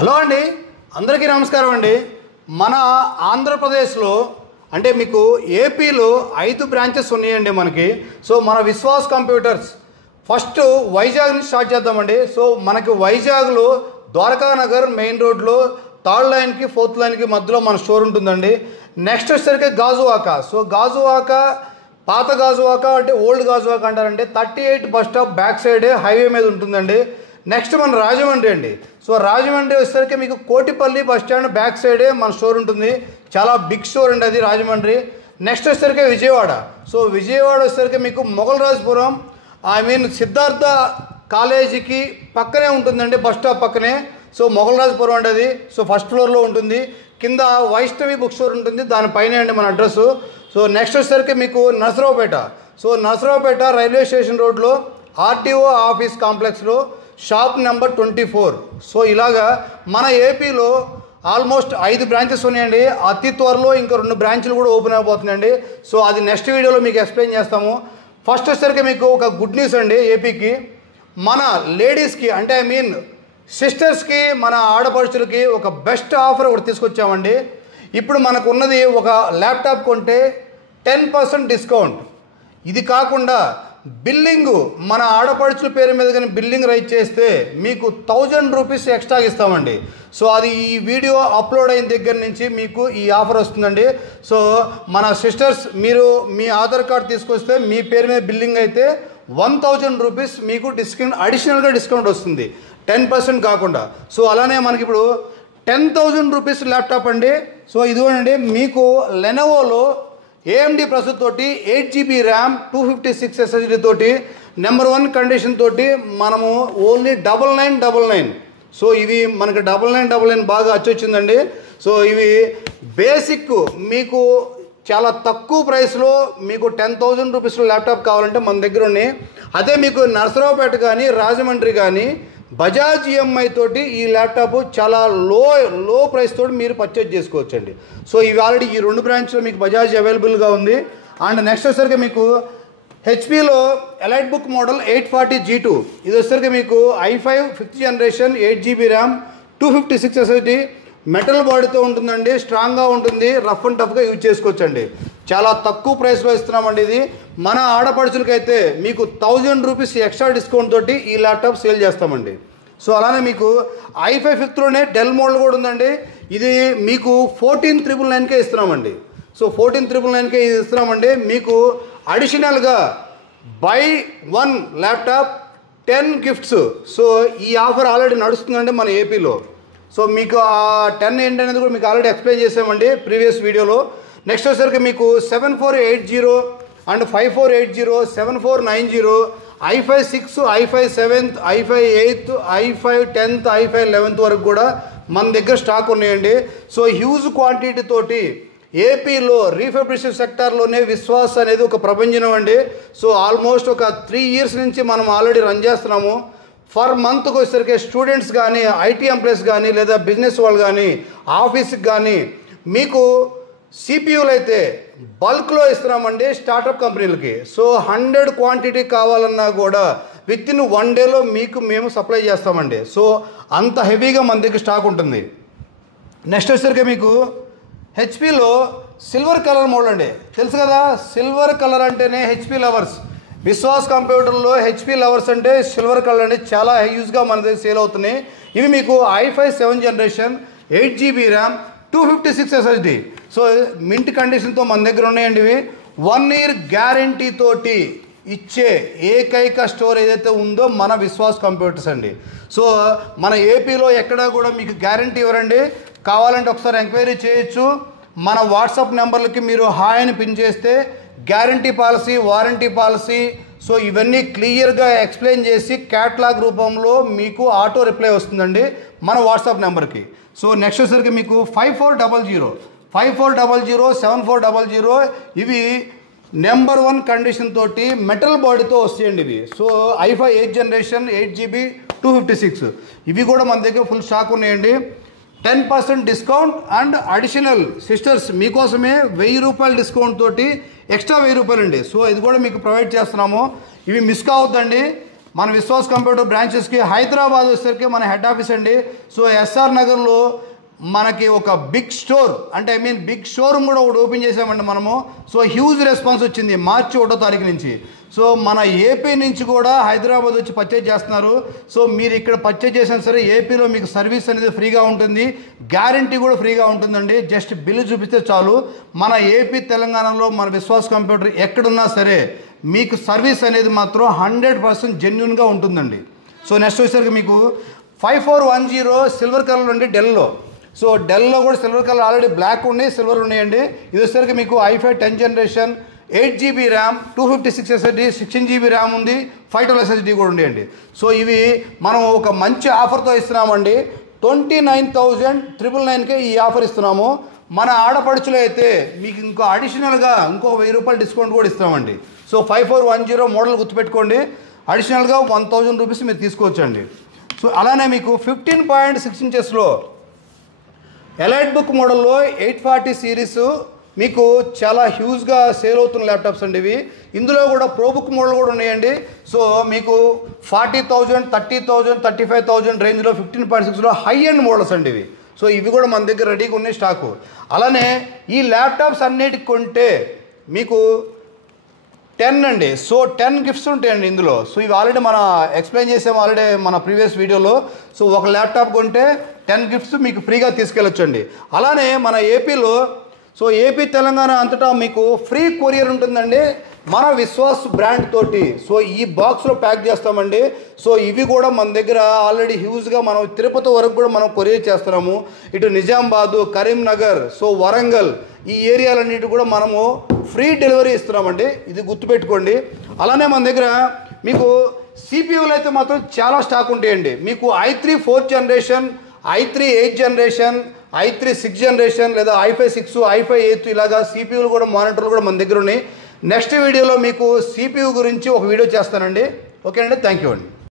Hello అండి, అందరికీ నమస్కారం అండి. మన ఆంధ్రప్రదేశ్లో అంటే మీకు ఏపీలో 5 బ్రాంచెస్ ఉన్నాయండి మనకి. సో మన విశ్వాస్ కంప్యూటర్స్ ఫస్ట్ వైజాగ్ నుంచి స్టార్ట్ చేద్దామండి. సో మనకి వైజాగ్లో ద్వారకానగర్ మెయిన్ రోడ్లో 3rd లైన్కి 4th లైన్కి మధ్యలో మన స్టోర్ ఉంటుందండి. నెక్స్ట్ వచ్చేసరికి గాజువాక. సో గాజువాక పాత గాజువాక అంటే ఓల్డ్ గాజువాక అంటారండి. 38 బస్ స్టాప్ బ్యాక్ సైడే హైవే మీద ఉంటుందండి. నెక్స్ట్ మన రాజమండ్రి అండి. సో రాజమండ్రి వచ్చేసరికి మీకు కోటిపల్లి బస్ స్టాండ్ బ్యాక్ సైడే మన స్టోర్ ఉంటుంది. చాలా బిగ్ స్టోర్ అండి అది రాజమండ్రి. నెక్స్ట్ వచ్చేసరికి విజయవాడ. సో విజయవాడ వచ్చేసరికి మీకు మొగల్రాజపురం సిద్ధార్థ కాలేజీకి పక్కనే ఉంటుందండి, బస్ స్టాప్ పక్కనే. సో మొగల్రాజపురం అండి అది. సో ఫస్ట్ ఫ్లోర్లో ఉంటుంది. కింద వైష్ణవి బుక్ స్టోర్ ఉంటుంది, దానిపైనే అండి మన అడ్రస్. సో నెక్స్ట్ వచ్చేసరికి మీకు Narasaraopet. So Narasaraopet railway station రోడ్లో ఆర్టీఓ ఆఫీస్ కాంప్లెక్స్లో షాప్ నెంబర్ 24. సో ఇలాగా మన ఏపీలో ఆల్మోస్ట్ 5 బ్రాంచెస్ ఉన్నాయండి. అతి త్వరలో ఇంకా 2 బ్రాంచ్లు కూడా ఓపెన్ అయిపోతున్నాయండి. సో అది నెక్స్ట్ వీడియోలో మీకు ఎక్స్ప్లెయిన్ చేస్తాము. ఫస్ట్ వచ్చేసరికి మీకు ఒక గుడ్ న్యూస్ అండి. ఏపీకి మన లేడీస్కి అంటే సిస్టర్స్కి, మన ఆడపడుచులకి ఒక బెస్ట్ ఆఫర్ ఒకటి తీసుకొచ్చామండి. ఇప్పుడు మనకు ఉన్నది ఒక ల్యాప్టాప్ కొంటే 10% డిస్కౌంట్. ఇది కాకుండా బిల్లింగ్ మన ఆడపడుచుల పేరు మీద కానీ బిల్లింగ్ రైట్ చేస్తే మీకు 1000 రూపీస్ ఎక్స్ట్రా ఇస్తామండి. సో అది ఈ వీడియో అప్లోడ్ అయిన దగ్గర నుంచి మీకు ఈ ఆఫర్ వస్తుందండి. సో మన సిస్టర్స్ మీరు మీ ఆధార్ కార్డ్ తీసుకొస్తే మీ పేరు మీద బిల్లింగ్ అయితే 1000 రూపీస్ మీకు డిస్కౌంట్, అడిషనల్గా డిస్కౌంట్ వస్తుంది, 10% కాకుండా. సో అలానే మనకి ఇప్పుడు 10,000 రూపీస్ ల్యాప్టాప్ అండి. సో ఇదిగోనండి మీకు లెనోవోలో AMD ప్రాసెసర్ తోటి 8 GB ర్యామ్ 256 SSD తోటి నెంబర్ 1 కండిషన్ తోటి మనము ఓన్లీ 9999. సో ఇవి మనకి 9999 బాగా వచ్చొచ్చిందండి. సో ఇవి బేసిక్ మీకు చాలా తక్కువ ప్రైస్లో మీకు 10,000 రూపీస్లో ల్యాప్టాప్ కావాలంటే మన దగ్గర ఉన్నాయి. అదే మీకు నరసరావుపేట కానీ రాజమండ్రి కానీ బజాజ్ EMI తోటి ఈ ల్యాప్టాప్ చాలా లో ప్రైస్ తోటి మీరు పర్చేజ్ చేసుకోవచ్చండి. సో ఇవి ఆల్రెడీ ఈ 2 బ్రాంచ్లో మీకు బజాజ్ అవైలబుల్గా ఉంది. అండ్ నెక్స్ట్ వచ్చేసరికి మీకు హెచ్పిలో ఎలైట్ బుక్ మోడల్ 840G2. ఇది వచ్చేసరికి మీకు i5 5th generation 8 GB RAM 256 SSD metal బాడీతో ఉంటుందండి. స్ట్రాంగ్గా ఉంటుంది, రఫ్ అండ్ టఫ్గా యూజ్ చేసుకోవచ్చండి. చాలా తక్కువ ప్రైస్లో ఇస్తున్నామండి. ఇది మన ఆడపడుచులకైతే మీకు 1000 రూపీస్ ఎక్స్ట్రా డిస్కౌంట్ తోటి ఈ ల్యాప్టాప్ సేల్ చేస్తామండి. సో అలానే మీకు i5 5thలోనే డెల్ మోడల్ కూడా ఉందండి. ఇది మీకు 14,999కే ఇస్తున్నామండి. సో 14,999కే ఇది ఇస్తున్నామండి. మీకు అడిషనల్గా బై 1 ల్యాప్టాప్ 10 గిఫ్ట్స్. సో ఈ ఆఫర్ ఆల్రెడీ నడుస్తుందండి మన ఏపీలో. సో మీకు ఆ 10 ఏంటనేది కూడా మీకు ఆల్రెడీ ఎక్స్ప్లెయిన్ చేసామండి ప్రీవియస్ వీడియోలో. నెక్స్ట్ వచ్చేసరికి మీకు 7480 and 5480 7490 i5 6 i5 7th i5 8th i5 10th i5 11th వరకు కూడా మన దగ్గర స్టాక్ ఉన్నాయండి. సో హ్యూజ్ క్వాంటిటీ తోటి ఏపీలో రీఫ్యాబ్రికేషన్ సెక్టార్లోనే విశ్వాస్ అనేది ఒక ప్రపంచం అండి. సో ఆల్మోస్ట్ ఒక 3 years నుంచి మనం ఆల్రెడీ రన్ చేస్తున్నాము. ఫర్ మంత్కి వచ్చేసరికి స్టూడెంట్స్ కానీ, ఐటీ ఎంప్లాయీస్ కానీ, లేదా బిజినెస్ వాళ్ళు కానీ, ఆఫీస్కి కానీ మీకు సిపియూలు అయితే బల్క్లో ఇస్తున్నామండి స్టార్టప్ కంపెనీలకి. సో 100 క్వాంటిటీ కావాలన్నా కూడా విత్ ఇన్ 1 డేలో మీకు మేము సప్లై చేస్తామండి. సో అంత హెవీగా మన దగ్గర స్టాక్ ఉంటుంది. నెక్స్ట్ వచ్చేసరికి మీకు హెచ్పిలో సిల్వర్ కలర్ మోడల్ అండి. తెలుసు కదా, సిల్వర్ కలర్ అంటేనే హెచ్పి లవర్స్. విశ్వాస్ కంప్యూటర్లో హెచ్పి లవర్స్ అంటే సిల్వర్ కలర్ అండి. చాలా యూజ్గా మన దగ్గర సేల్ అవుతున్నాయి. ఇవి మీకు i5 7th generation 8 GB RAM 256 SSD. So mint కండిషన్తో మన దగ్గర ఉన్నాయండి. ఇవి 1 year గ్యారంటీ తోటి ఇచ్చే ఏకైక స్టోర్ ఏదైతే ఉందో మన విశ్వాస్ కంప్యూటర్స్ అండి. సో మన ఏపీలో ఎక్కడా కూడా మీకు గ్యారంటీ ఇవ్వరండి. కావాలంటే ఒకసారి ఎంక్వైరీ చేయొచ్చు. మన వాట్సాప్ నెంబర్లకి మీరు హాయ్ అని పిన్ చేస్తే guarantee policy, warranty policy, so ఇవన్నీ క్లియర్గా ఎక్స్ప్లెయిన్ చేసి క్యాటలాగ్ రూపంలో మీకు ఆటో రిప్లై వస్తుందండి మన వాట్సాప్ నెంబర్కి. సో నెక్స్ట్ వచ్చేసరికి మీకు 5400 7400 ఇవి నెంబర్ 1 కండిషన్ తోటి మెటల్ బాడీతో వస్తాయండి ఇవి. So i5 8th generation 8 GB 256 ఇవి కూడా మన దగ్గర ఫుల్ స్టాక్ ఉన్నాయండి. 10% డిస్కౌంట్ అండ్ అడిషనల్ సిస్టర్స్ మీకోసమే 1000 రూపాయల డిస్కౌంట్ తోటి ఎక్స్ట్రా 1000 రూపాయలు అండి. సో ఇది కూడా మీకు ప్రొవైడ్ చేస్తున్నాము. ఇవి మిస్ కావద్దండి. మన విశ్వాస్ కంప్యూటర్ బ్రాంచెస్కి. హైదరాబాద్ వచ్చేసరికి మన హెడ్ ఆఫీస్ అండి. సో ఎస్ఆర్ నగర్లో మనకి ఒక బిగ్ స్టోర్, అంటే బిగ్ షోరూమ్ కూడా ఒకటి ఓపెన్ చేసామండి మనము. సో హ్యూజ్ రెస్పాన్స్ వచ్చింది మార్చి 1వ తారీఖు నుంచి. సో మన ఏపీ నుంచి కూడా హైదరాబాద్ వచ్చి పర్చేజ్ చేస్తున్నారు. సో మీరు ఇక్కడ పర్చేజ్ చేసినా సరే ఏపీలో మీకు సర్వీస్ అనేది ఫ్రీగా ఉంటుంది, గ్యారంటీ కూడా ఫ్రీగా ఉంటుందండి. జస్ట్ బిల్లు చూపిస్తే చాలు. మన ఏపీ తెలంగాణలో మన విశ్వాస్ కంప్యూటర్ ఎక్కడున్నా సరే మీకు సర్వీస్ అనేది మాత్రం 100% జెన్యున్గా ఉంటుందండి. సో నెక్స్ట్ వచ్చేసరికి మీకు 5410 సిల్వర్ కలర్ అండి డెల్లో. సో డెల్లో కూడా సిల్వర్ కలర్ ఆల్రెడీ బ్లాక్ ఉన్నాయి, సిల్వర్ ఉన్నాయండి. ఇది వచ్చేసరికి మీకు i5 10th generation 8GB RAM 256 SSD 16GB RAM ఉంది, 512 SSD కూడా ఉన్నాయండి. సో ఇవి మనం ఒక మంచి ఆఫర్తో ఇస్తున్నామండి. 29,999కే ఈ ఆఫర్ ఇస్తున్నాము. మన ఆడపడుచులో అయితే మీకు ఇంకో అడిషనల్గా ఇంకో ₹1000 డిస్కౌంట్ కూడా ఇస్తామండి. సో 5410 మోడల్ గుర్తుపెట్టుకోండి, అడిషనల్గా 1000 రూపీస్ మీరు తీసుకోవచ్చండి. సో అలానే మీకు 15.6 ఇంచెస్లో ఎలైట్ బుక్ మోడల్లో 840 సిరీస్ మీకు చాలా హ్యూజ్గా సేల్ అవుతున్న ల్యాప్టాప్స్ అండి ఇవి. ఇందులో కూడా ప్రో బుక్ మోడల్ కూడా ఉన్నాయండి. సో మీకు 40,000, 30,000, 35,000 రేంజ్లో 15.6లో హై ఎండ్ మోడల్స్ అండి ఇవి. సో ఇవి కూడా మన దగ్గర రెడీగా ఉన్నాయి స్టాకు. అలానే ఈ ల్యాప్టాప్స్ అన్నిటికి కొంటే మీకు 10 అండి. సో 10 గిఫ్ట్స్ ఉంటాయండి ఇందులో. సో ఇవి ఆల్రెడీ మన ఎక్స్ప్లెయిన్ చేసాము ఆల్రెడీ మన ప్రీవియస్ వీడియోలో. సో ఒక ల్యాప్టాప్ కొంటే 10 గిఫ్ట్స్ మీకు ఫ్రీగా తీసుకెళ్ళొచ్చండి. అలానే మన ఏపీలో సో ఏపీ తెలంగాణ అంతటా మీకు ఫ్రీ కొరియర్ ఉంటుందండి మన విశ్వాస్ బ్రాండ్ తోటి. సో ఈ బాక్స్లో ప్యాక్ చేస్తామండి. సో ఇవి కూడా మన దగ్గర ఆల్రెడీ హ్యూజ్గా మనం తిరుపతి వరకు కూడా మనం కొరియర్ చేస్తున్నాము. ఇటు నిజామాబాదు, కరీంనగర్, సో వరంగల్ ఈ ఏరియాలన్నిటి కూడా మనము ఫ్రీ డెలివరీ ఇస్తున్నామండి. ఇది గుర్తుపెట్టుకోండి. అలానే మన దగ్గర మీకు సిపియూలు అయితే మాత్రం చాలా స్టాక్ ఉంటాయండి. మీకు i3 4th generation, i3 8th generation, i3 6th generation లేదా i5 6, i5 8 ఇలాగా సిపియూలు కూడా మానిటర్లు కూడా మన దగ్గర ఉన్నాయి. నెక్స్ట్ వీడియోలో మీకు సిపియూ గురించి ఒక వీడియో చేస్తానండి. ఓకే అండి, థ్యాంక్ యూ అండి.